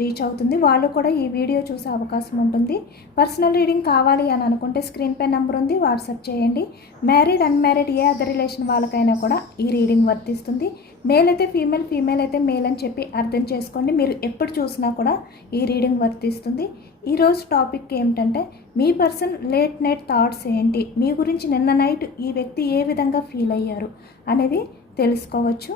Reach అవుతుంది. వాళ్ళు కూడా ఈ వీడియో చూసే అవకాశం ఉంటుంది. పర్సనల్ రీడింగ్ కావాలి అని అనుకుంటే స్క్రీన్ పే నెంబర్ ఉంది. వాట్సాప్ చేయండి. మ్యారీడ్ అన్మ్యారీడ్ ఏ అదర్ రిలేషన్ వాళ్ళకైనా కూడా ఈ రీడింగ్ వర్తిస్తుంది. మేల్ అయితే ఫీమేల్ ఫీమేల్ అయితే మేల్ అని చెప్పి అర్థం చేసుకోండి. మీరు ఎప్పుడు చూసినా కూడా ఈ రీడింగ్ వర్తిస్తుంది. ఈరోజు టాపిక్ ఏమిటంటే మీ పర్సన్ లేట్ నైట్ థాట్స్ ఏంటి? మీ గురించి నిన్న నైట్ ఈ వ్యక్తి ఏ విధంగా ఫీల్ అయ్యారు అనేది తెలుసుకోవచ్చు.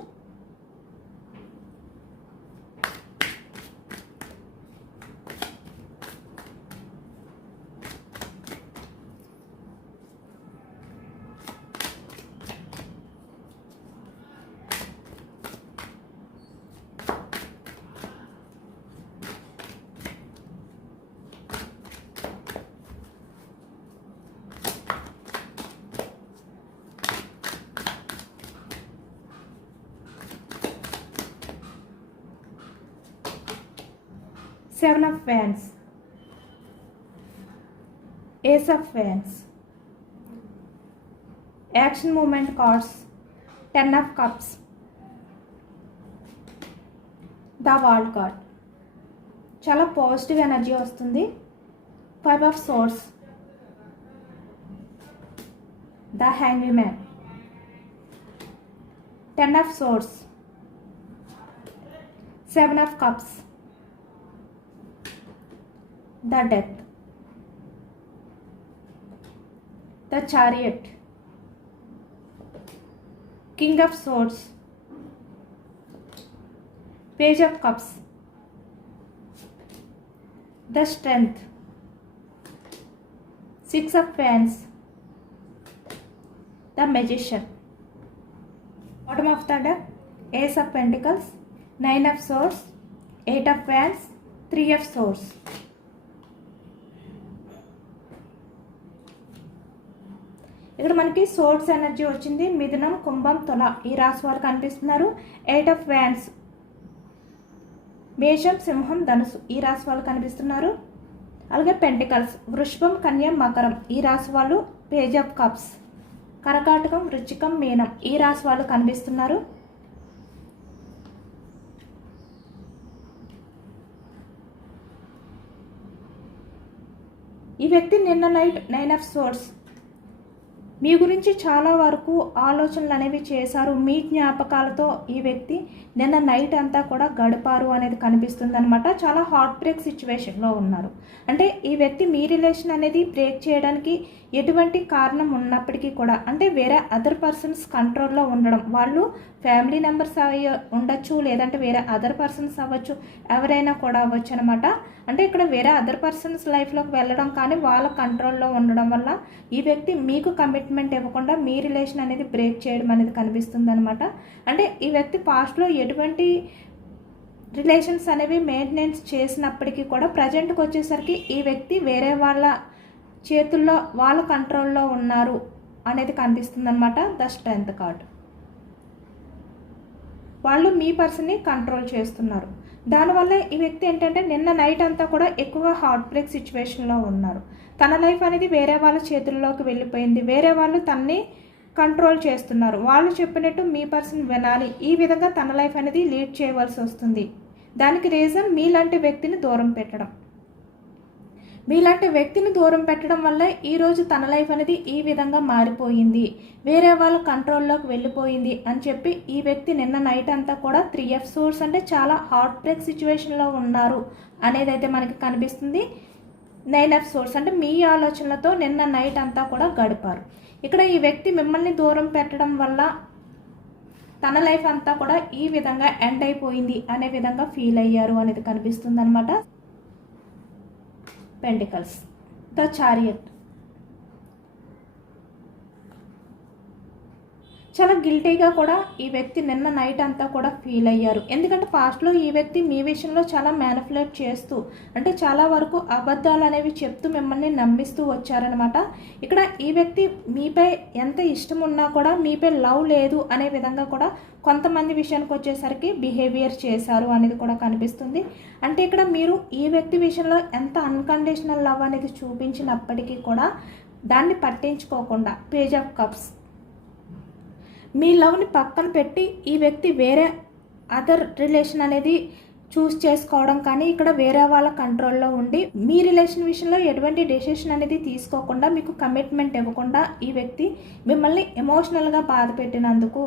Seven of fans ace of ఫ్యాన్స్ action moment cards ten of cups the world card చాలా పాజిటివ్ ఎనర్జీ వస్తుంది. Five of source the hangry man ten of swords seven of cups the death, the chariot, king of swords, page of cups, the strength, six of wands, the magician, bottom of the deck, ace of pentacles, nine of swords, eight of wands, three of swords. ఇక్కడ మనకి source energy వచ్చింది మిథునం కుంభం తుల ఈ రాశి వారు కనిపిస్తున్నారు. Eight of wands మేషం సింహం ధనుసు ఈ రాశి వాళ్ళు కనిపిస్తున్నారు. అలాగే పెంటికల్స్ వృషభం కన్యం మకరం ఈ రాశి వాళ్ళు పేజ్ ఆఫ్ కప్స్ కరకాటకం వృచ్చికం మీనం ఈ రాశి వాళ్ళు కనిపిస్తున్నారు. ఈ వ్యక్తి నిన్న నైట్ నైన్ ఆఫ్ సోర్స్ మీ గురించి చాలా వరకు ఆలోచనలు అనేవి చేశారు. మీ జ్ఞాపకాలతో ఈ వ్యక్తి నిన్న నైట్ అంతా కూడా గడిపారు అనేది కనిపిస్తుంది అనమాట చాలా హార్ట్ బ్రేక్ సిచ్యువేషన్లో ఉన్నారు. అంటే ఈ వ్యక్తి మీ రిలేషన్ అనేది బ్రేక్ చేయడానికి ఎటువంటి కారణం ఉన్నప్పటికీ కూడా అంటే వేరే అదర్ పర్సన్స్ కంట్రోల్లో ఉండడం వాళ్ళు ఫ్యామిలీ మెంబర్స్ అయ్యి ఉండొచ్చు లేదంటే వేరే అదర్ పర్సన్స్ అవ్వచ్చు ఎవరైనా కూడా అవ్వచ్చు అనమాట అంటే ఇక్కడ వేరే అదర్ పర్సన్స్ లైఫ్లోకి వెళ్ళడం కానీ వాళ్ళ కంట్రోల్లో ఉండడం వల్ల ఈ వ్యక్తి మీకు కమిట్మెంట్ ఇవ్వకుండా మీ రిలేషన్ అనేది బ్రేక్ చేయడం అనేది కనిపిస్తుంది అనమాట అంటే ఈ వ్యక్తి పాస్ట్లో ఎటువంటి రిలేషన్స్ అనేవి మెయింటెనెన్స్ చేసినప్పటికీ కూడా ప్రజెంట్కి వచ్చేసరికి ఈ వ్యక్తి వేరే వాళ్ళ చేతుల్లో వాళ్ళ కంట్రోల్లో ఉన్నారు అనేది కనిపిస్తుంది అనమాట ద స్ట్రెంత్ కార్డ్. వాళ్ళు మీ పర్సన్ని కంట్రోల్ చేస్తున్నారు. దానివల్ల ఈ వ్యక్తి ఏంటంటే నిన్న నైట్ అంతా కూడా ఎక్కువగా హార్ట్ బ్రేక్ సిచ్యువేషన్లో ఉన్నారు. తన లైఫ్ అనేది వేరే వాళ్ళ చేతుల్లోకి వెళ్ళిపోయింది. వేరే వాళ్ళు తన్ని కంట్రోల్ చేస్తున్నారు. వాళ్ళు చెప్పినట్టు మీ పర్సన్ వినాలి. ఈ విధంగా తన లైఫ్ అనేది లీడ్ చేయవలసి వస్తుంది. దానికి రీజన్ మీలాంటి వ్యక్తిని దూరం పెట్టడం. మీలాంటి వ్యక్తిని దూరం పెట్టడం వల్ల ఈరోజు తన లైఫ్ అనేది ఈ విధంగా మారిపోయింది. వేరే వాళ్ళ కంట్రోల్లోకి వెళ్ళిపోయింది అని చెప్పి ఈ వ్యక్తి నిన్న నైట్ అంతా కూడా త్రీ ఎఫ్ సోర్స్ అంటే చాలా హార్ట్ బ్రేక్ సిచ్యువేషన్లో ఉన్నారు అనేది అయితే మనకి కనిపిస్తుంది. నైన్ ఎఫ్ సోర్స్ అంటే మీ ఆలోచనలతో నిన్న నైట్ అంతా కూడా గడిపారు. ఇక్కడ ఈ వ్యక్తి మిమ్మల్ని దూరం పెట్టడం వల్ల తన లైఫ్ అంతా కూడా ఈ విధంగా ఎండ్ అయిపోయింది అనే విధంగా ఫీల్ అయ్యారు అనేది కనిపిస్తుంది అనమాట పెంటికల్స్. The chariot. చాలా గిల్టీగా కూడా ఈ వ్యక్తి నిన్న నైట్ అంతా కూడా ఫీల్ అయ్యారు. ఎందుకంటే పాస్ట్లో ఈ వ్యక్తి మీ విషయంలో చాలా మ్యానిపులేట్ చేస్తూ అంటే చాలా వరకు అబద్ధాలు అనేవి చెప్తూ మిమ్మల్ని నమ్మిస్తూ వచ్చారనమాట ఇక్కడ ఈ వ్యక్తి మీపై ఎంత ఇష్టం ఉన్నా కూడా మీపై లవ్ లేదు అనే విధంగా కూడా కొంతమంది విషయానికి వచ్చేసరికి బిహేవియర్ చేశారు అనేది కూడా కనిపిస్తుంది. అంటే ఇక్కడ మీరు ఈ వ్యక్తి విషయంలో ఎంత అన్కండిషనల్ లవ్ అనేది చూపించినప్పటికీ కూడా దాన్ని పట్టించుకోకుండా పేజ్ ఆఫ్ కప్స్ మీ లవ్ని పక్కన పెట్టి ఈ వ్యక్తి వేరే అదర్ రిలేషన్ అనేది చూస్ చేసుకోవడం కానీ ఇక్కడ వేరే వాళ్ళ కంట్రోల్లో ఉండి మీ రిలేషన్ విషయంలో ఎటువంటి డెసిషన్ అనేది తీసుకోకుండా మీకు కమిట్మెంట్ ఇవ్వకుండా ఈ వ్యక్తి మిమ్మల్ని ఎమోషనల్గా బాధ పెట్టినందుకు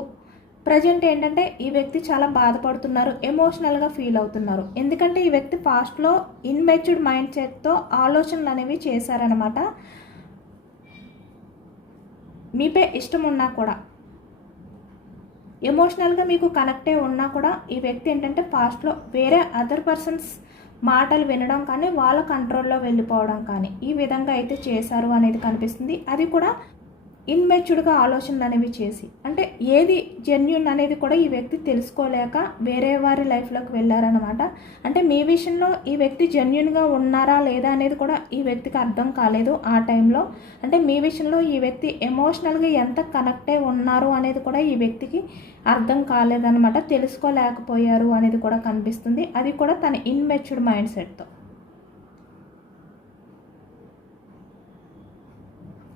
ప్రజెంట్ ఏంటంటే ఈ వ్యక్తి చాలా బాధపడుతున్నారు ఎమోషనల్గా ఫీల్ అవుతున్నారు. ఎందుకంటే ఈ వ్యక్తి పాస్ట్లో ఇన్మెచ్యూర్డ్ మైండ్ సెట్తో ఆలోచనలు అనేవి చేశారనమాట మీపై ఇష్టం ఉన్నా కూడా ఎమోషనల్గా మీకు కనెక్టే ఉన్నా కూడా ఈ వ్యక్తి ఏంటంటే పాస్ట్లో వేరే అదర్ పర్సన్స్ మాటలు వినడం కానీ వాళ్ళ కంట్రోల్లో వెళ్ళిపోవడం కానీ ఈ విధంగా అయితే చేశారు అనేది కనిపిస్తుంది. అది కూడా ఇన్మెచ్యూర్డ్గా ఆలోచనలు అనేవి చేసి అంటే ఏది జెన్యున్ అనేది కూడా ఈ వ్యక్తి తెలుసుకోలేక వేరే వారి లైఫ్లోకి వెళ్ళారనమాట అంటే మీ విషయంలో ఈ వ్యక్తి జెన్యున్గా ఉన్నారా లేదా అనేది కూడా ఈ వ్యక్తికి అర్థం కాలేదు ఆ టైంలో. అంటే మీ విషయంలో ఈ వ్యక్తి ఎమోషనల్గా ఎంత కనెక్ట్ అయి ఉన్నారు అనేది కూడా ఈ వ్యక్తికి అర్థం కాలేదనమాట తెలుసుకోలేకపోయారు అనేది కూడా కనిపిస్తుంది. అది కూడా తన ఇన్మెచ్యూర్డ్ మైండ్ సెట్తో.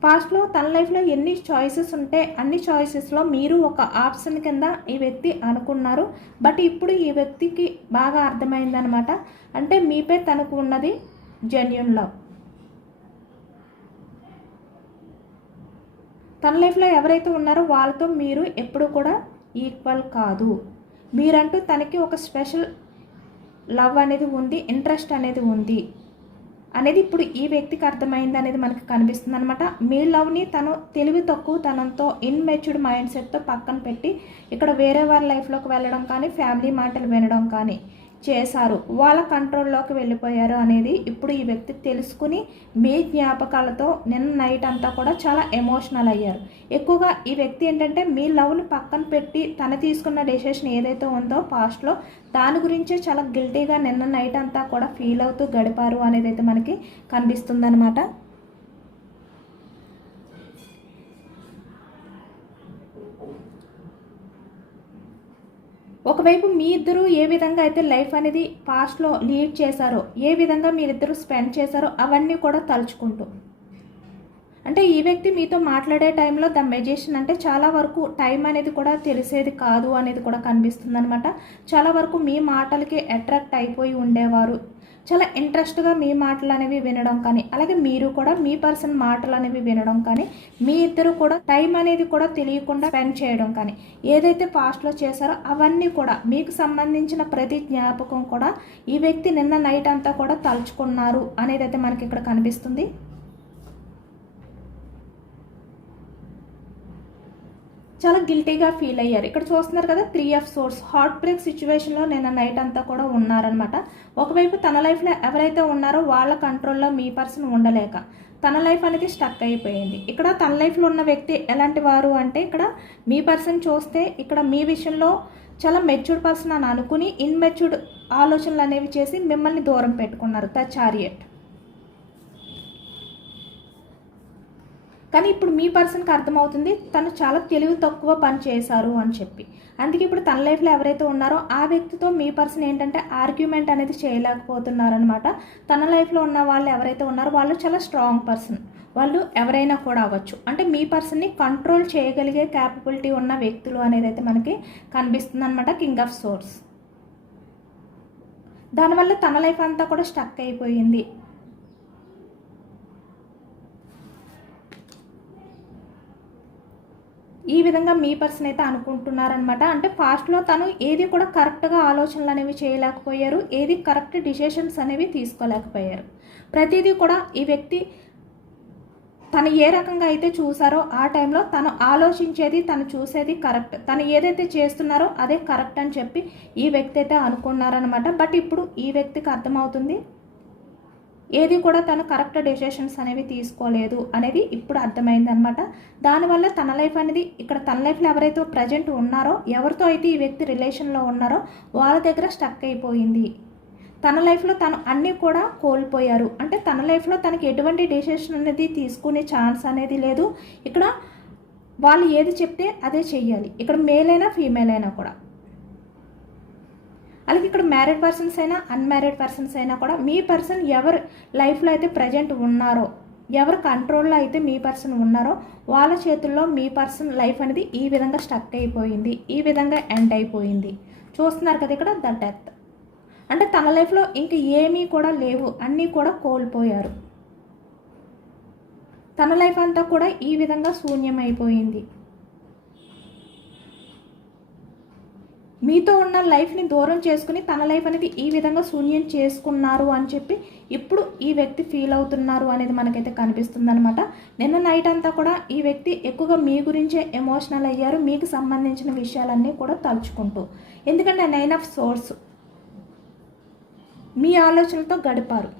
పాస్ట్లో తన లైఫ్లో ఎన్ని చాయిసెస్ ఉంటే అన్ని చాయిసెస్లో మీరు ఒక ఆప్షన్ కింద ఈ వ్యక్తి అనుకున్నారు. బట్ ఇప్పుడు ఈ వ్యక్తికి బాగా అర్థమైందనమాట. అంటే మీపై తనకు ఉన్నది జెన్యున్ లవ్ తన లైఫ్లో ఎవరైతే ఉన్నారో వాళ్ళతో మీరు ఎప్పుడు కూడా ఈక్వల్ కాదు. మీరంటూ తనకి ఒక స్పెషల్ లవ్ అనేది ఉంది ఇంట్రెస్ట్ అనేది ఉంది. అనేది ఇప్పుడు ఈ వ్యక్తికి అర్థమైంది అనేది మనకి కనిపిస్తుంది అనమాట మీ లవ్ని తను తెలివి తక్కువ తనంతో ఇన్మెచ్యూర్డ్ మైండ్ సెట్తో పక్కన పెట్టి ఇక్కడ వేరే వారి లైఫ్లోకి వెళ్ళడం కానీ ఫ్యామిలీ మాటలు వినడం కానీ చేశారు. వాళ్ళ కంట్రోల్లోకి వెళ్ళిపోయారు అనేది ఇప్పుడు ఈ వ్యక్తి తెలుసుకుని మీ జ్ఞాపకాలతో నిన్న నైట్ అంతా కూడా చాలా ఎమోషనల్ అయ్యారు. ఎక్కువగా ఈ వ్యక్తి ఏంటంటే మీ లవ్ని పక్కన పెట్టి తన తీసుకున్న డెసిషన్ ఏదైతే ఉందో పాస్ట్లో దాని గురించే చాలా గిల్టీగా నిన్న నైట్ అంతా కూడా ఫీల్ అవుతూ గడిపారు అనేది అయితే మనకి కనిపిస్తుంది ఒకవైపు మీ ఇద్దరు ఏ విధంగా అయితే లైఫ్ అనేది పాస్ట్లో లీడ్ చేశారో ఏ విధంగా మీరిద్దరు స్పెండ్ చేశారో అవన్నీ కూడా తలుచుకుంటూ. అంటే ఈ వ్యక్తి మీతో మాట్లాడే టైంలో ద మెజిషియన్ అంటే చాలా వరకు టైం అనేది కూడా తెలిసేది కాదు అనేది కూడా కనిపిస్తుంది అనమాట చాలా వరకు మీ మాటలకి అట్రాక్ట్ అయిపోయి ఉండేవారు. చాలా ఇంట్రెస్ట్గా మీ మాటలు అనేవి వినడం కానీ అలాగే మీరు కూడా మీ పర్సన్ మాటలు అనేవి వినడం కానీ మీ ఇద్దరు కూడా టైం అనేది కూడా తెలియకుండా స్పెండ్ చేయడం కానీ ఏదైతే పాస్ట్లో చేశారో అవన్నీ కూడా మీకు సంబంధించిన ప్రతి జ్ఞాపకం కూడా ఈ వ్యక్తి నిన్న నైట్ అంతా కూడా తలుచుకున్నారు అనేది అయితే మనకి ఇక్కడ కనిపిస్తుంది. చాలా గిల్టీగా ఫీల్ అయ్యారు. ఇక్కడ చూస్తున్నారు కదా three of swords heart break సిచ్యువేషన్లో నేను నైట్ అంతా కూడా ఉన్నారనమాట ఒకవైపు తన లైఫ్లో ఎవరైతే ఉన్నారో వాళ్ళ కంట్రోల్లో మీ పర్సన్ ఉండలేక తన లైఫ్ అనేది స్టక్ అయిపోయింది. ఇక్కడ తన లైఫ్లో ఉన్న వ్యక్తి ఎలాంటి వారు అంటే ఇక్కడ మీ పర్సన్ చూస్తే ఇక్కడ మీ విషయంలో చాలా మెచ్యూర్డ్ పర్సన్ అని అనుకుని ఇన్మెచ్యూర్డ్ ఆలోచనలు అనేవి చేసి మిమ్మల్ని దూరం పెట్టుకున్నారు. ద చారియట్ కానీ ఇప్పుడు మీ పర్సన్కి అర్థమవుతుంది తను చాలా తెలివి తక్కువ పని చేశారు అని చెప్పి. అందుకే ఇప్పుడు తన లైఫ్లో ఎవరైతే ఉన్నారో ఆ వ్యక్తితో మీ పర్సన్ ఏంటంటే ఆర్గ్యుమెంట్ అనేది చేయలేకపోతున్నారనమాట తన లైఫ్లో ఉన్న వాళ్ళు ఎవరైతే ఉన్నారో వాళ్ళు చాలా స్ట్రాంగ్ పర్సన్. వాళ్ళు ఎవరైనా కూడా అవ్వచ్చు. అంటే మీ పర్సన్ని కంట్రోల్ చేయగలిగే క్యాపబిలిటీ ఉన్న వ్యక్తులు అనేది అయితే మనకి కనిపిస్తుంది అనమాట కింగ్ ఆఫ్ సోర్స్. దానివల్ల తన లైఫ్ అంతా కూడా స్టక్ అయిపోయింది. ఈ విధంగా మీ పర్సన్ అయితే అనుకుంటున్నారనమాట అంటే ఫాస్ట్లో తను ఏది కూడా కరెక్ట్గా ఆలోచనలు అనేవి చేయలేకపోయారు ఏది కరెక్ట్ డిసిషన్స్ అనేవి తీసుకోలేకపోయారు. ప్రతిదీ కూడా ఈ వ్యక్తి తను ఏ రకంగా అయితే చూసారో ఆ టైంలో తను ఆలోచించేది తను చూసేది కరెక్ట్ తను ఏదైతే చేస్తున్నారో అదే కరెక్ట్ అని చెప్పి ఈ వ్యక్తి అయితే అనుకున్నారనమాట బట్ ఇప్పుడు ఈ వ్యక్తికి అర్థమవుతుంది ఏది కూడా తను కరెక్ట్ డెసిషన్స్ అనేవి తీసుకోలేదు అనేది ఇప్పుడు అర్థమైంది అనమాట దానివల్ల తన లైఫ్ అనేది ఇక్కడ తన లైఫ్లో ఎవరైతే ప్రజెంట్ ఉన్నారో ఎవరితో అయితే ఈ వ్యక్తి రిలేషన్లో ఉన్నారో వాళ్ళ దగ్గర స్టక్ అయిపోయింది. తన లైఫ్లో తను అన్నీ కూడా కోల్పోయారు. అంటే తన లైఫ్లో తనకి ఎటువంటి డెసిషన్ అనేది తీసుకునే ఛాన్స్ అనేది లేదు. ఇక్కడ వాళ్ళు ఏది చెప్తే అదే చెయ్యాలి. ఇక్కడ మేల్ అయినా ఫీమేల్ అయినా కూడా. అలాగే ఇక్కడ మ్యారీడ్ పర్సన్స్ అయినా అన్మ్యారీడ్ పర్సన్స్ అయినా కూడా మీ పర్సన్ ఎవరు లైఫ్లో అయితే ప్రజెంట్ ఉన్నారో ఎవరు కంట్రోల్లో అయితే మీ పర్సన్ ఉన్నారో వాళ్ళ చేతుల్లో మీ పర్సన్ లైఫ్ అనేది ఈ విధంగా స్టక్ అయిపోయింది ఈ విధంగా ఎండ్ అయిపోయింది. చూస్తున్నారు కదా ఇక్కడ ద డెత్ అంటే తన లైఫ్లో ఇంక ఏమీ కూడా లేవు అన్నీ కూడా కోల్పోయారు. తన లైఫ్ అంతా కూడా ఈ విధంగా శూన్యమైపోయింది. మీతో ఉన్న లైఫ్ని దూరం చేసుకుని తన లైఫ్ అనేది ఈ విధంగా శూన్యం చేసుకున్నారు అని చెప్పి ఇప్పుడు ఈ వ్యక్తి ఫీల్ అవుతున్నారు అనేది మనకైతే కనిపిస్తుంది అనమాట నిన్న నైట్ అంతా కూడా ఈ వ్యక్తి ఎక్కువగా మీ గురించే ఎమోషనల్ అయ్యారు. మీకు సంబంధించిన విషయాలన్నీ కూడా తలుచుకుంటూ. ఎందుకంటే నైన్ ఆఫ్ సోర్స్ మీ ఆలోచనలతో గడిపారు.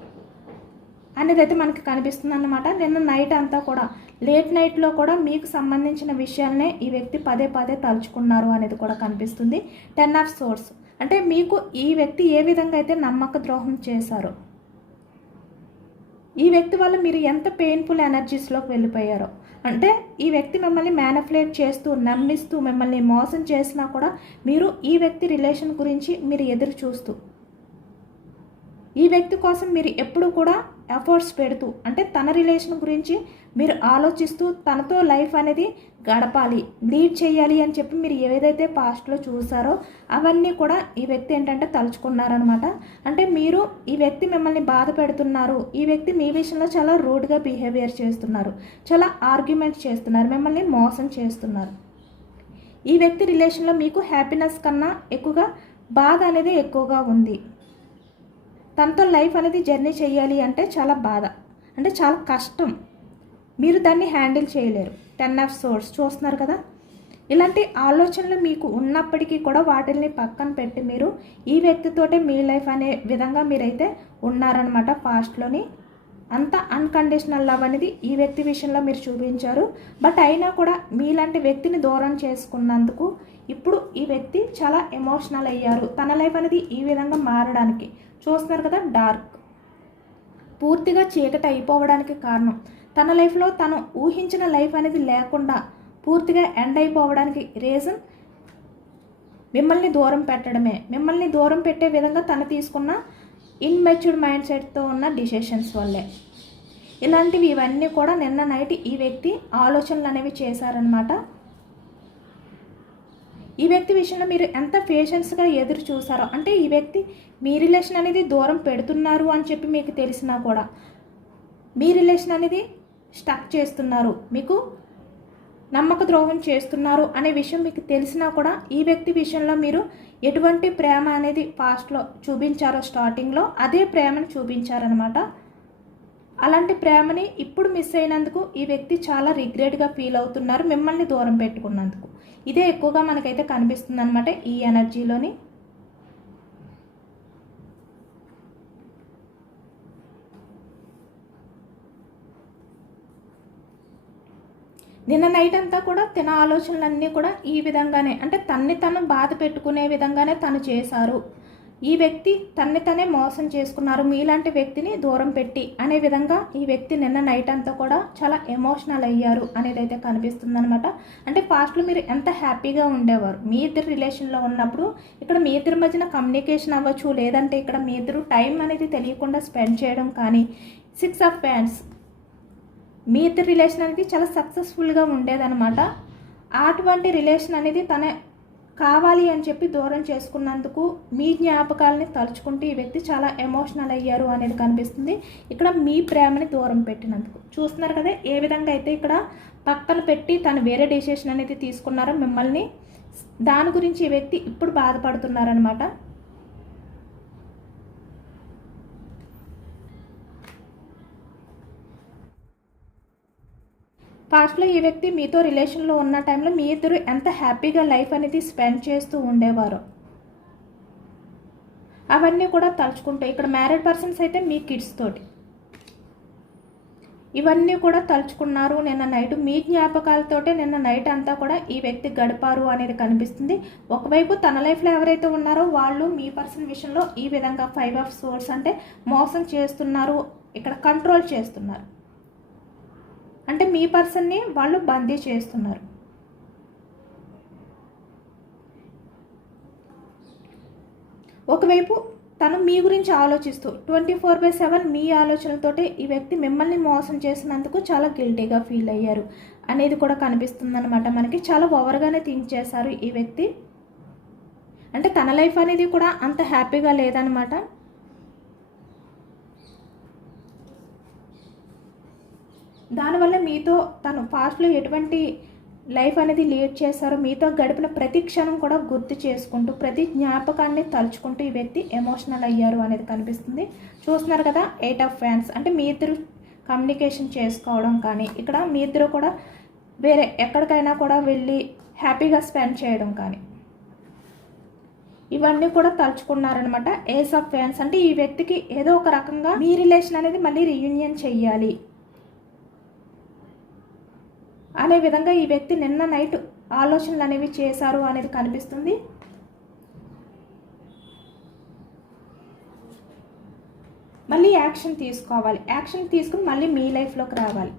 అనేది అయితే మనకి కనిపిస్తుంది అన్నమాట నిన్న నైట్ అంతా కూడా లేట్ నైట్లో కూడా మీకు సంబంధించిన విషయాలనే ఈ వ్యక్తి పదే పదే తలుచుకున్నారు అనేది కూడా కనిపిస్తుంది. టెన్ ఆఫ్ సోర్స్ అంటే మీకు ఈ వ్యక్తి ఏ విధంగా అయితే నమ్మక ద్రోహం చేశారో ఈ వ్యక్తి వల్ల మీరు ఎంత పెయిన్ఫుల్ ఎనర్జీస్లోకి వెళ్ళిపోయారో అంటే ఈ వ్యక్తి మిమ్మల్ని మేనిఫ్లేట్ చేస్తూ నమ్మిస్తూ మిమ్మల్ని మోసం చేసినా కూడా మీరు ఈ వ్యక్తి రిలేషన్ గురించి మీరు ఎదురు చూస్తూ ఈ వ్యక్తి కోసం మీరు ఎప్పుడు కూడా ఎఫర్ట్స్ పెడుతూ అంటే తన రిలేషన్ గురించి మీరు ఆలోచిస్తూ తనతో లైఫ్ అనేది గడపాలి లీడ్ చేయాలి అని చెప్పి మీరు ఏదైతే పాస్ట్లో చూసారో అవన్నీ కూడా ఈ వ్యక్తి ఏంటంటే తలుచుకున్నారనమాట అంటే మీరు ఈ వ్యక్తి మిమ్మల్ని బాధ పెడుతున్నారు ఈ వ్యక్తి మీ విషయంలో చాలా రూడ్గా బిహేవియర్ చేస్తున్నారు చాలా ఆర్గ్యుమెంట్ చేస్తున్నారు మిమ్మల్ని మోసం చేస్తున్నారు. ఈ వ్యక్తి రిలేషన్లో మీకు హ్యాపీనెస్ కన్నా ఎక్కువగా బాధ అనేది ఎక్కువగా ఉంది. తనతో లైఫ్ అనేది జర్నీ చేయాలి అంటే చాలా బాధ. అంటే చాలా కష్టం. మీరు దాన్ని హ్యాండిల్ చేయలేరు. టెన్ ఆఫ్ సోర్స్ చూస్తున్నారు కదా? ఇలాంటి ఆలోచనలు మీకు ఉన్నప్పటికీ కూడా వాటిని పక్కన పెట్టి మీరు ఈ వ్యక్తితోటే మీ లైఫ్ అనే విధంగా మీరైతే ఉన్నారనమాట పాస్ట్లోని అంత అన్కండిషనల్ లవ్ అనేది ఈ వ్యక్తి విషయంలో మీరు చూపించారు. బట్ అయినా కూడా మీలాంటి వ్యక్తిని దూరం చేసుకున్నందుకు ఇప్పుడు ఈ వ్యక్తి చాలా ఎమోషనల్ అయ్యారు. తన లైఫ్ అనేది ఈ విధంగా మారడానికి. చూస్తున్నారు కదా డార్క్. పూర్తిగా చీకటి అయిపోవడానికి కారణం. తన లైఫ్లో తను ఊహించిన లైఫ్ అనేది లేకుండా పూర్తిగా ఎండ్ అయిపోవడానికి రీజన్ మిమ్మల్ని దూరం పెట్టడమే. మిమ్మల్ని దూరం పెట్టే విధంగా తను తీసుకున్న ఇన్మెచ్యూర్డ్ మైండ్ సెట్తో ఉన్న డిసిషన్స్ వల్లే. ఇలాంటివి ఇవన్నీ కూడా నిన్న నైట్ ఈ వ్యక్తి ఆలోచనలు అనేవి చేశారనమాట ఈ వ్యక్తి విషయంలో మీరు ఎంత పేషెన్స్గా ఎదురు చూసారో అంటే ఈ వ్యక్తి మీ రిలేషన్ అనేది దూరం పెడుతున్నారు అని చెప్పి మీకు తెలిసినా కూడా మీ రిలేషన్ అనేది స్టక్ చేస్తున్నారు మీకు నమ్మక ద్రోహం చేస్తున్నారు అనే విషయం మీకు తెలిసినా కూడా ఈ వ్యక్తి విషయంలో మీరు ఎటువంటి ప్రేమ అనేది పాస్ట్లో చూపించారో స్టార్టింగ్లో అదే ప్రేమను చూపించారనమాట అలాంటి ప్రేమని ఇప్పుడు మిస్ అయినందుకు ఈ వ్యక్తి చాలా రిగ్రెట్గా ఫీల్ అవుతున్నారు మిమ్మల్ని దూరం పెట్టుకున్నందుకు. ఇదే ఎక్కువగా మనకైతే కనిపిస్తుంది అనమాట ఈ ఎనర్జీలోని నిన్న నైట్ అంతా కూడా తన ఆలోచనలన్నీ కూడా ఈ విధంగానే అంటే తన్ని తను బాధ పెట్టుకునే విధంగానే తను చేశారు. ఈ వ్యక్తి తన్ని తనే మోసం చేసుకున్నారు. మీలాంటి వ్యక్తిని దూరం పెట్టి అనే విధంగా ఈ వ్యక్తి నిన్న నైట్ అంతా కూడా చాలా ఎమోషనల్ అయ్యారు అనేది అయితే కనిపిస్తుంది అనమాట అంటే పాస్ట్లో మీరు ఎంత హ్యాపీగా ఉండేవారు? మీ ఇద్దరు రిలేషన్లో ఉన్నప్పుడు ఇక్కడ మీ ఇద్దరి మధ్యన కమ్యూనికేషన్ అవ్వచ్చు లేదంటే ఇక్కడ మీ ఇద్దరు టైం అనేది తెలియకుండా స్పెండ్ చేయడం కానీ సిక్స్ ఆఫ్ ప్యాంట్స్ మీ ఇద్దరు రిలేషన్ అనేది చాలా సక్సెస్ఫుల్గా ఉండేదనమాట అటువంటి రిలేషన్ అనేది తన కావాలి అని చెప్పి దూరం చేసుకున్నందుకు మీ జ్ఞాపకాలని తలుచుకుంటూ ఈ వ్యక్తి చాలా ఎమోషనల్ అయ్యారు అనేది కనిపిస్తుంది. ఇక్కడ మీ ప్రేమని దూరం పెట్టినందుకు. చూస్తున్నారు కదా ఏ విధంగా అయితే ఇక్కడ పక్కన పెట్టి తను వేరే డెసిషన్ అనేది తీసుకున్నారో మిమ్మల్ని దాని గురించి ఈ వ్యక్తి ఇప్పుడు బాధపడుతున్నారనమాట పాస్ట్లో ఈ వ్యక్తి మీతో రిలేషన్లో ఉన్న టైంలో మీ ఇద్దరు ఎంత హ్యాపీగా లైఫ్ అనేది స్పెండ్ చేస్తూ ఉండేవారు. అవన్నీ కూడా తలుచుకుంటాయి ఇక్కడ మ్యారీడ్ పర్సన్స్ అయితే మీ కిడ్స్ తోటి. ఇవన్నీ కూడా తలుచుకున్నారు. నిన్న నైట్ మీ జ్ఞాపకాలతోటే నిన్న నైట్ అంతా కూడా ఈ వ్యక్తి గడిపారు అనేది కనిపిస్తుంది. ఒకవైపు తన లైఫ్లో ఎవరైతే ఉన్నారో వాళ్ళు మీ పర్సన్ విషయంలో ఈ విధంగా ఫైవ్ ఆఫ్ సోర్స్ అంటే మోసం చేస్తున్నారు. ఇక్కడ కంట్రోల్ చేస్తున్నారు. అంటే మీ పర్సన్ని వాళ్ళు బందీ చేస్తున్నారు. ఒకవైపు తను మీ గురించి ఆలోచిస్తూ ట్వంటీ ఫోర్ బై సెవెన్ మీ ఆలోచనలతోటే ఈ వ్యక్తి మిమ్మల్ని మోసం చేసినందుకు చాలా గిల్టీగా ఫీల్ అయ్యారు అనేది కూడా కనిపిస్తుందన్నమాట. మనకి చాలా ఓవర్గానే థింక్ చేశారు ఈ వ్యక్తి. అంటే తన లైఫ్ అనేది కూడా అంత హ్యాపీగా లేదనమాట దానివల్ల మీతో తను పాస్ట్లో ఎటువంటి లైఫ్ అనేది లీడ్ చేశారో మీతో గడిపిన ప్రతి క్షణం కూడా గుర్తు చేసుకుంటూ ప్రతి జ్ఞాపకాన్ని తలుచుకుంటూ ఈ వ్యక్తి ఎమోషనల్ అయ్యారు అనేది కనిపిస్తుంది. చూస్తున్నారు కదా ఎయిట్ ఆఫ్ ఫ్యాన్స్ అంటే మీ ఇద్దరు కమ్యూనికేషన్ చేసుకోవడం కానీ ఇక్కడ మీ ఇద్దరు కూడా వేరే ఎక్కడికైనా కూడా వెళ్ళి హ్యాపీగా స్పెండ్ చేయడం కానీ ఇవన్నీ కూడా తలుచుకున్నారనమాట ఏస్ ఆఫ్ ఫ్యాన్స్ అంటే ఈ వ్యక్తికి ఏదో ఒక రకంగా మీ రిలేషన్ అనేది మళ్ళీ రీయూనియన్ చెయ్యాలి. అనే విధంగా ఈ వ్యక్తి నిన్న నైట్ ఆలోచనలు అనేవి చేశారు అనేది కనిపిస్తుంది. మళ్ళీ యాక్షన్ తీసుకోవాలి. యాక్షన్ తీసుకుని మళ్ళీ మీ లైఫ్లోకి రావాలి.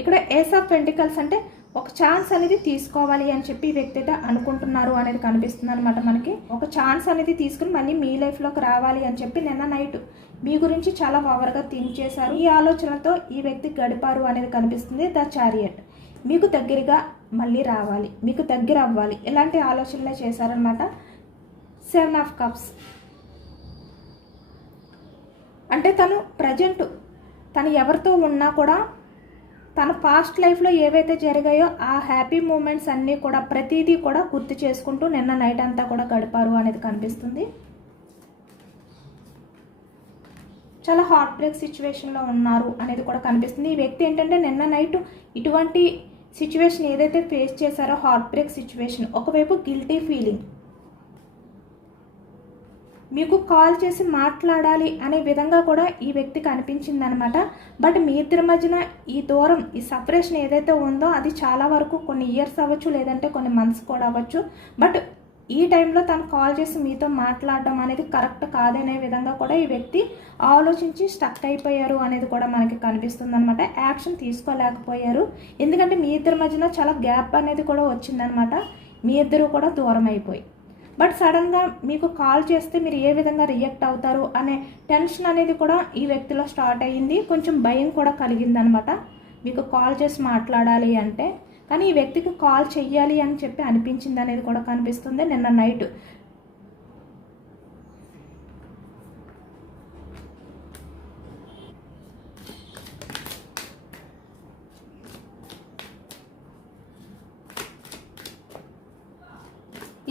ఇక్కడ ఏస్ ఆఫ్ పెంటికల్స్ అంటే ఒక ఛాన్స్ అనేది తీసుకోవాలి అని చెప్పి వ్యక్తి అయితే అనుకుంటున్నారు అనేది కనిపిస్తుంది అనమాట మనకి. ఒక ఛాన్స్ అనేది తీసుకుని మళ్ళీ మీ లైఫ్లోకి రావాలి అని చెప్పి నిన్న నైట్ మీ గురించి చాలా ఓవర్గా థింక్ చేశారు. ఈ ఆలోచనతో ఈ వ్యక్తి గడిపారు అనేది కనిపిస్తుంది. The chariot. మీకు దగ్గరగా మళ్ళీ రావాలి. మీకు దగ్గర అవ్వాలి. ఇలాంటి ఆలోచనలే చేశారనమాట సెవెన్ ఆఫ్ కప్స్ అంటే తను ప్రజెంట్ తను ఎవరితో ఉన్నా కూడా తన పాస్ట్ లైఫ్లో ఏవైతే జరిగాయో ఆ హ్యాపీ మూమెంట్స్ అన్నీ కూడా ప్రతిదీ కూడా గుర్తు చేసుకుంటూ నిన్న నైట్ అంతా కూడా గడిపారు అనేది కనిపిస్తుంది. చాలా హార్ట్ బ్రేక్ సిచ్యువేషన్లో ఉన్నారు అనేది కూడా కనిపిస్తుంది. ఈ వ్యక్తి ఏంటంటే నిన్న నైట్ ఇటువంటి సిచ్యువేషన్ ఏదైతే ఫేస్ చేశారో హార్ట్ బ్రేక్ సిచ్యువేషన్ ఒకవైపు గిల్టీ ఫీలింగ్ మీకు కాల్ చేసి మాట్లాడాలి అనే విధంగా కూడా ఈ వ్యక్తికి అనిపించిందనమాట బట్ మీ ఇద్దరి మధ్యన ఈ దూరం ఈ సపరేషన్ ఏదైతే ఉందో అది చాలా వరకు కొన్ని ఇయర్స్ అవ్వచ్చు లేదంటే కొన్ని మంత్స్ కూడా అవ్వచ్చు. బట్ ఈ టైంలో తను కాల్ చేసి మీతో మాట్లాడడం అనేది కరెక్ట్ కాదనే విధంగా కూడా ఈ వ్యక్తి ఆలోచించి స్టక్ అయిపోయారు అనేది కూడా మనకి కనిపిస్తుంది అనమాట యాక్షన్ తీసుకోలేకపోయారు. ఎందుకంటే మీ ఇద్దరి మధ్యన చాలా గ్యాప్ అనేది కూడా వచ్చిందనమాట. మీ ఇద్దరు కూడా దూరం అయిపోయి బట్ సడన్గా మీకు కాల్ చేస్తే మీరు ఏ విధంగా రియాక్ట్ అవుతారు అనే టెన్షన్ అనేది కూడా ఈ వ్యక్తిలో స్టార్ట్ అయ్యింది. కొంచెం భయం కూడా కలిగిందనమాట. మీకు కాల్ చేసి మాట్లాడాలి అంటే. కానీ ఈ వ్యక్తికి కాల్ చెయ్యాలి అని చెప్పి అనిపించింది అనేది కూడా కనిపిస్తుంది. నిన్న నైట్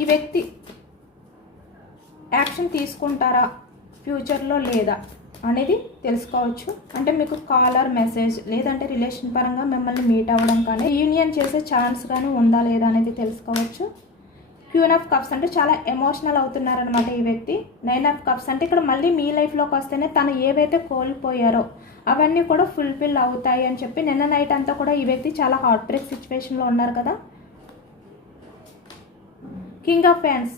ఈ వ్యక్తి యాక్షన్ తీసుకుంటారా? ఫ్యూచర్లో లేదా? అనేది తెలుసుకోవచ్చు. అంటే మీకు కాలర్ మెసేజ్ లేదంటే రిలేషన్ పరంగా మిమ్మల్ని మీట్ అవ్వడం కానీ యూనియన్ చేసే ఛాన్స్ కానీ ఉందా లేదా అనేది తెలుసుకోవచ్చు. క్యూన్ ఆఫ్ కప్స్ అంటే చాలా ఎమోషనల్ అవుతున్నారనమాట ఈ వ్యక్తి. నైన్ ఆఫ్ కప్స్ అంటే ఇక్కడ మళ్ళీ మీ లైఫ్లోకి వస్తేనే తను ఏవైతే కోల్పోయారో అవన్నీ కూడా ఫుల్ఫిల్ అవుతాయి అని చెప్పి నిన్న నైట్ అంతా కూడా ఈ వ్యక్తి చాలా హార్ట్ బ్రేక్ సిచ్యువేషన్లో ఉన్నారు కదా. కింగ్ ఆఫ్ ఫ్యాన్స్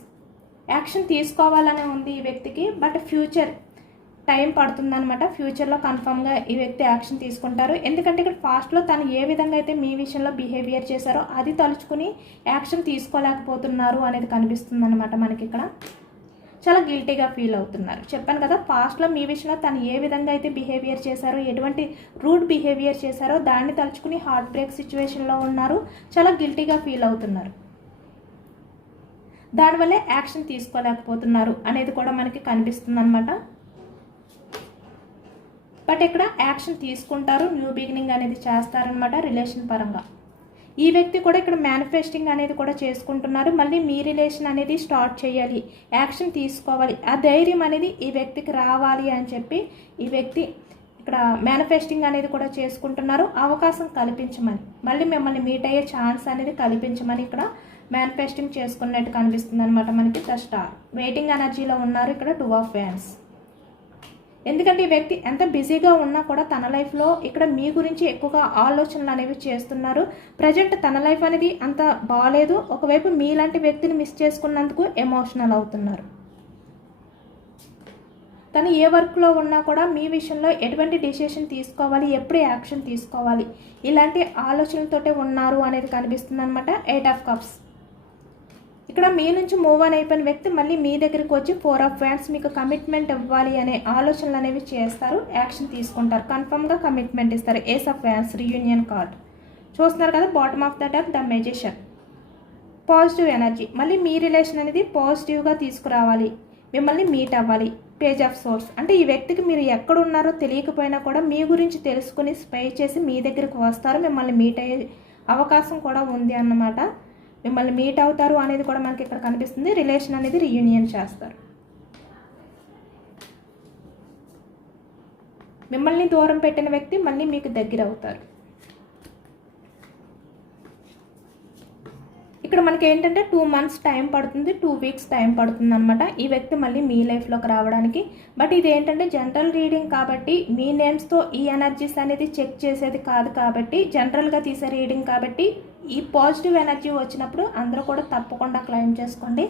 యాక్షన్ తీసుకోవాలనే ఉంది ఈ వ్యక్తికి బట్ ఫ్యూచర్ టైం పడుతుందనమాట ఫ్యూచర్లో కన్ఫామ్గా ఈ వ్యక్తి యాక్షన్ తీసుకుంటారు. ఎందుకంటే ఇక్కడ ఫాస్ట్లో తను ఏ విధంగా అయితే మీ విషయంలో బిహేవియర్ చేశారో అది తలుచుకుని యాక్షన్ తీసుకోలేకపోతున్నారు అనేది కనిపిస్తుంది అనమాట మనకి ఇక్కడ చాలా గిల్టీగా ఫీల్ అవుతున్నారు. చెప్పాను కదా పాస్ట్లో మీ విషయంలో తను ఏ విధంగా అయితే బిహేవియర్ చేశారో ఎటువంటి రూడ్ బిహేవియర్ చేశారో దాన్ని తలుచుకుని హార్ట్ బ్రేక్ సిచ్యువేషన్లో ఉన్నారు. చాలా గిల్టీగా ఫీల్ అవుతున్నారు. దానివల్లే యాక్షన్ తీసుకోలేకపోతున్నారు అనేది కూడా మనకి కనిపిస్తుంది అనమాట బట్ ఇక్కడ యాక్షన్ తీసుకుంటారు న్యూ బిగినింగ్ అనేది చేస్తారనమాట రిలేషన్ పరంగా. ఈ వ్యక్తి కూడా ఇక్కడ మేనిఫెస్టింగ్ అనేది కూడా చేసుకుంటున్నారు. మళ్ళీ మీ రిలేషన్ అనేది స్టార్ట్ చేయాలి యాక్షన్ తీసుకోవాలి ఆ ధైర్యం అనేది ఈ వ్యక్తికి రావాలి అని చెప్పి ఈ వ్యక్తి ఇక్కడ మేనిఫెస్టింగ్ అనేది కూడా చేసుకుంటున్నారు. అవకాశం కల్పించమని మళ్ళీ మిమ్మల్ని మీట్ అయ్యే ఛాన్స్ అనేది కల్పించమని ఇక్కడ మేనిఫెస్టింగ్ చేసుకున్నట్టు కనిపిస్తుంది అనమాట మనకి ద స్టార్. వెయిటింగ్ ఎనర్జీలో ఉన్నారు ఇక్కడ టూ ఆఫ్ ఫ్యాన్స్ ఎందుకంటే ఈ వ్యక్తి ఎంత బిజీగా ఉన్నా కూడా తన లైఫ్లో ఇక్కడ మీ గురించి ఎక్కువగా ఆలోచనలు అనేవి చేస్తున్నారు. ప్రజెంట్ తన లైఫ్ అనేది అంత బాగాలేదు ఒకవైపు మీలాంటి వ్యక్తిని మిస్ చేసుకున్నందుకు ఎమోషనల్ అవుతున్నారు. తను ఏ వర్క్లో ఉన్నా కూడా మీ విషయంలో ఎటువంటి డిసిషన్ తీసుకోవాలి ఎప్పుడు యాక్షన్ తీసుకోవాలి ఇలాంటి ఆలోచనలతోటే ఉన్నారు అనేది కనిపిస్తుంది అనమాట ఎయిట్ ఆఫ్ కప్స్ ఇక్కడ మీ నుంచి మూవ్ ఆన్ అయిపోయిన వ్యక్తి మళ్ళీ మీ దగ్గరికి వచ్చి ఫోర్ ఆఫ్ ఫ్యాన్స్ మీకు కమిట్మెంట్ ఇవ్వాలి అనే ఆలోచనలు అనేవి చేస్తారు యాక్షన్ తీసుకుంటారు. కన్ఫర్మ్గా కమిట్మెంట్ ఇస్తారు. ఏస్ ఆఫ్ ఫ్యాన్స్ రీయూనియన్ కార్డ్ చూస్తున్నారు కదా bottom of the deck the magician positive energy మళ్ళీ మీ రిలేషన్ అనేది పాజిటివ్గా తీసుకురావాలి. మిమ్మల్ని మీట్ అవ్వాలి. పేజ్ ఆఫ్ సోర్స్ అంటే ఈ వ్యక్తికి మీరు ఎక్కడ ఉన్నారో తెలియకపోయినా కూడా మీ గురించి తెలుసుకుని స్పై చేసి మీ దగ్గరికి వస్తారు. మిమ్మల్ని మీట్ అయ్యే అవకాశం కూడా ఉంది అన్నమాట. మిమ్మల్ని మీట్ అవుతారు అనేది కూడా మనకి ఇక్కడ కనిపిస్తుంది. రిలేషన్ అనేది రీయూనియన్ చేస్తారు. మిమ్మల్ని దూరం పెట్టిన వ్యక్తి మళ్ళీ మీకు దగ్గర అవుతారు ఇక్కడ మనకి ఏంటంటే టూ మంత్స్ టైం పడుతుంది టూ వీక్స్ టైం పడుతుంది అనమాట ఈ వ్యక్తి మళ్ళీ మీ లైఫ్లోకి రావడానికి. బట్ ఇది ఏంటంటే జనరల్ రీడింగ్ కాబట్టి మీ నేమ్స్తో ఈ ఎనర్జీస్ అనేది చెక్ చేసేది కాదు కాబట్టి జనరల్గా తీసే రీడింగ్ కాబట్టి ఈ పాజిటివ్ ఎనర్జీ వచ్చినప్పుడు అందరూ కూడా తప్పకుండా క్లైమ్ చేసుకోండి.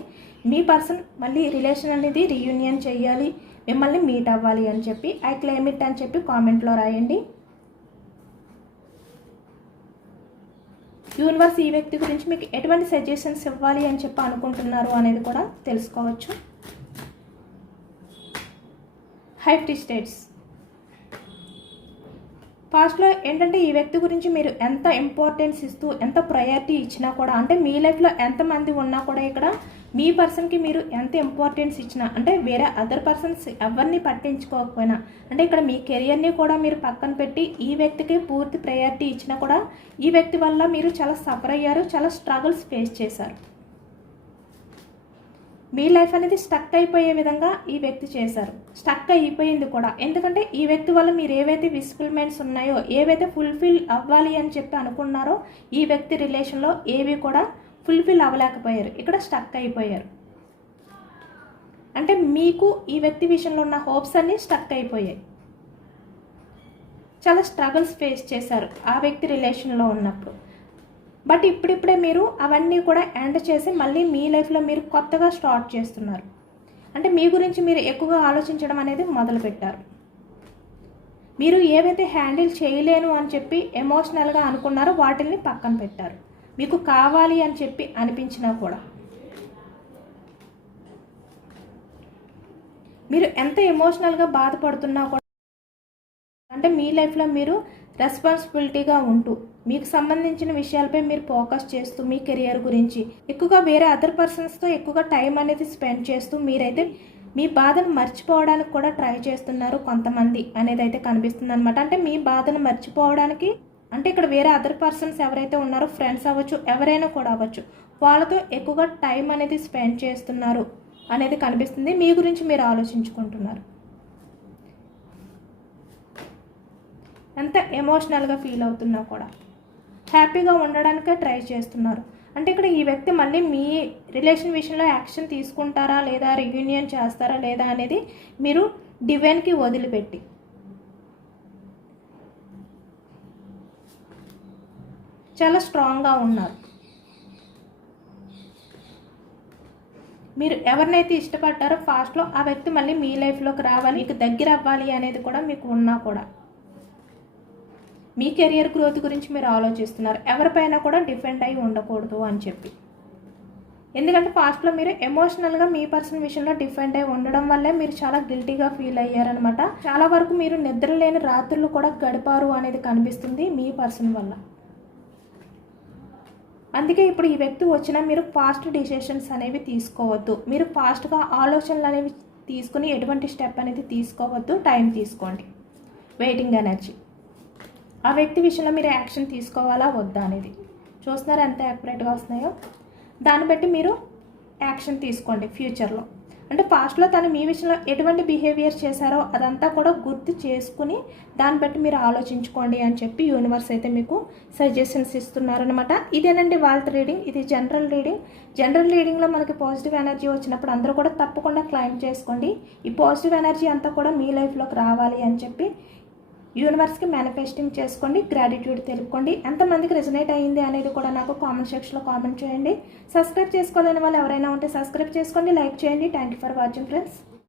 మీ పర్సన్ మళ్ళీ రిలేషన్ అనేది రీయూనియన్ చేయాలి మిమ్మల్ని మీట్ అవ్వాలి అని చెప్పి ఐ క్లైమ్ ఇట్ అని చెప్పి కామెంట్లో రాయండి. యూనివర్స్ ఈ వ్యక్తి గురించి మీకు ఎటువంటి సజెషన్స్ ఇవ్వాలి అని చెప్పి అనుకుంటున్నారు అనేది కూడా తెలుసుకోవచ్చు. హైఫ్టీ స్టేట్స్ పాస్ట్లో ఏంటంటే ఈ వ్యక్తి గురించి మీరు ఎంత ఇంపార్టెన్స్ ఇస్తూ ఎంత ప్రయారిటీ ఇచ్చినా కూడా అంటే మీ లైఫ్లో ఎంతమంది ఉన్నా కూడా ఇక్కడ మీ పర్సన్కి మీరు ఎంత ఇంపార్టెన్స్ ఇచ్చినా అంటే వేరే అదర్ పర్సన్స్ ఎవరిని పట్టించుకోకపోయినా అంటే ఇక్కడ మీ కెరియర్ని కూడా మీరు పక్కన పెట్టి ఈ వ్యక్తికి పూర్తి ప్రయారిటీ ఇచ్చినా కూడా ఈ వ్యక్తి వల్ల మీరు చాలా సఫర్ అయ్యారు చాలా స్ట్రగుల్స్ ఫేస్ చేశారు. మీ లైఫ్ అనేది స్టక్ అయిపోయే విధంగా ఈ వ్యక్తి చేశారు. స్టక్ అయిపోయింది కూడా. ఎందుకంటే ఈ వ్యక్తి వల్ల మీరు ఏవైతే విస్ఫుల్మెంట్స్ ఉన్నాయో ఏవైతే ఫుల్ఫిల్ అవ్వాలి అని చెప్పి అనుకున్నారో ఈ వ్యక్తి రిలేషన్లో ఏవి కూడా ఫుల్ఫిల్ అవ్వలేకపోయారు. ఇక్కడ స్టక్ అయిపోయారు. అంటే మీకు ఈ వ్యక్తి విషయంలో ఉన్న హోప్స్ అన్నీ స్టక్ అయిపోయాయి. చాలా స్ట్రగుల్స్ ఫేస్ చేశారు ఆ వ్యక్తి రిలేషన్లో ఉన్నప్పుడు. బట్ ఇప్పుడిప్పుడే మీరు అవన్నీ కూడా ఎండ్ చేసి మళ్ళీ మీ లైఫ్లో మీరు కొత్తగా స్టార్ట్ చేస్తున్నారు. అంటే మీ గురించి మీరు ఎక్కువగా ఆలోచించడం అనేది మొదలుపెట్టారు. మీరు ఏవైతే హ్యాండిల్ చేయలేను అని చెప్పి ఎమోషనల్గా అనుకున్నారో వాటిని పక్కన పెట్టారు. మీకు కావాలి అని చెప్పి అనిపించినా కూడా. మీరు ఎంత ఎమోషనల్గా బాధపడుతున్నా కూడా అంటే మీ లైఫ్లో మీరు రెస్పాన్సిబిలిటీగా ఉంటూ మీకు సంబంధించిన విషయాలపై మీరు ఫోకస్ చేస్తూ మీ కెరియర్ గురించి ఎక్కువగా వేరే అదర్ పర్సన్స్తో ఎక్కువగా టైం అనేది స్పెండ్ చేస్తూ మీరైతే మీ బాధను మర్చిపోవడానికి కూడా ట్రై చేస్తున్నారు కొంతమంది అనేది అయితే కనిపిస్తుంది అనమాట అంటే మీ బాధను మర్చిపోవడానికి అంటే ఇక్కడ వేరే అదర్ పర్సన్స్ ఎవరైతే ఉన్నారో ఫ్రెండ్స్ అవ్వచ్చు ఎవరైనా కూడా అవ్వచ్చు వాళ్ళతో ఎక్కువగా టైం అనేది స్పెండ్ చేస్తున్నారు అనేది కనిపిస్తుంది. మీ గురించి మీరు ఆలోచించుకుంటున్నారు. ఎంత ఎమోషనల్గా ఫీల్ అవుతున్నా కూడా హ్యాపీగా ఉండడానికే ట్రై చేస్తున్నారు. అంటే ఇక్కడ ఈ వ్యక్తి మళ్ళీ మీ రిలేషన్ విషయంలో యాక్షన్ తీసుకుంటారా లేదా రియూనియన్ చేస్తారా లేదా అనేది మీరు డివైన్కి వదిలిపెట్టి చాలా స్ట్రాంగ్గా ఉన్నారు. మీరు ఎవరినైతే ఇష్టపడ్డారో ఫాస్ట్లో ఆ వ్యక్తి మళ్ళీ మీ లైఫ్లోకి రావాలి మీకు దగ్గర అవ్వాలి అనేది కూడా మీకు ఉన్నా కూడా. మీ కెరియర్ గ్రోత్ గురించి మీరు ఆలోచిస్తున్నారు. ఎవరిపైన కూడా డిపెండ్ అయి ఉండకూడదు అని చెప్పి. ఎందుకంటే ఫాస్ట్లో మీరు ఎమోషనల్గా మీ పర్సన్ విషయంలో డిపెండ్ అయి ఉండడం వల్లే మీరు చాలా గిల్టీగా ఫీల్ అయ్యారనమాట చాలా వరకు మీరు నిద్ర లేని రాత్రులు కూడా గడిపారు అనేది కనిపిస్తుంది మీ పర్సన్ వల్ల. అందుకే ఇప్పుడు ఈ వ్యక్తి వచ్చినా మీరు ఫాస్ట్ డిసిషన్స్ అనేవి తీసుకోవద్దు. మీరు ఫాస్ట్గా ఆలోచనలు అనేవి తీసుకుని ఎటువంటి స్టెప్ అనేది తీసుకోవద్దు. టైం తీసుకోండి. వెయిటింగ్ ఎనర్జీ ఆ వ్యక్తి విషయంలో మీరు యాక్షన్ తీసుకోవాలా వద్దా అనేది. చూస్తున్నారా ఎంత యాక్యురేట్గా వస్తున్నాయో? దాన్ని బట్టి మీరు యాక్షన్ తీసుకోండి ఫ్యూచర్లో అంటే పాస్ట్లో తను మీ విషయంలో ఎటువంటి బిహేవియర్ చేశారో అదంతా కూడా గుర్తు చేసుకుని దాన్ని బట్టి మీరు ఆలోచించుకోండి అని చెప్పి యూనివర్స్ అయితే మీకు సజెషన్స్ ఇస్తున్నారనమాట ఇదేనండి వాళ్ళ రీడింగ్ ఇది జనరల్ రీడింగ్ జనరల్ రీడింగ్లో మనకి పాజిటివ్ ఎనర్జీ వచ్చినప్పుడు అందరూ కూడా తప్పకుండా క్లైమ్ చేసుకోండి. ఈ పాజిటివ్ ఎనర్జీ అంతా కూడా మీ లైఫ్లోకి రావాలి అని చెప్పి యూనివర్స్కి మేనిఫెస్టింగ్ చేసుకోండి గ్రాటిట్యూడ్ తెలుపుకోండి. ఎంతమందికి రెజనేట్ అయ్యింది అనేది కూడా నాకు కామెంట్ సెక్షన్లో కామెంట్ చేయండి. సబ్స్క్రైబ్ చేసుకోలేని వాళ్ళు ఎవరైనా ఉంటే సబ్స్క్రైబ్ చేసుకోండి లైక్ చేయండి. Thank you for watching friends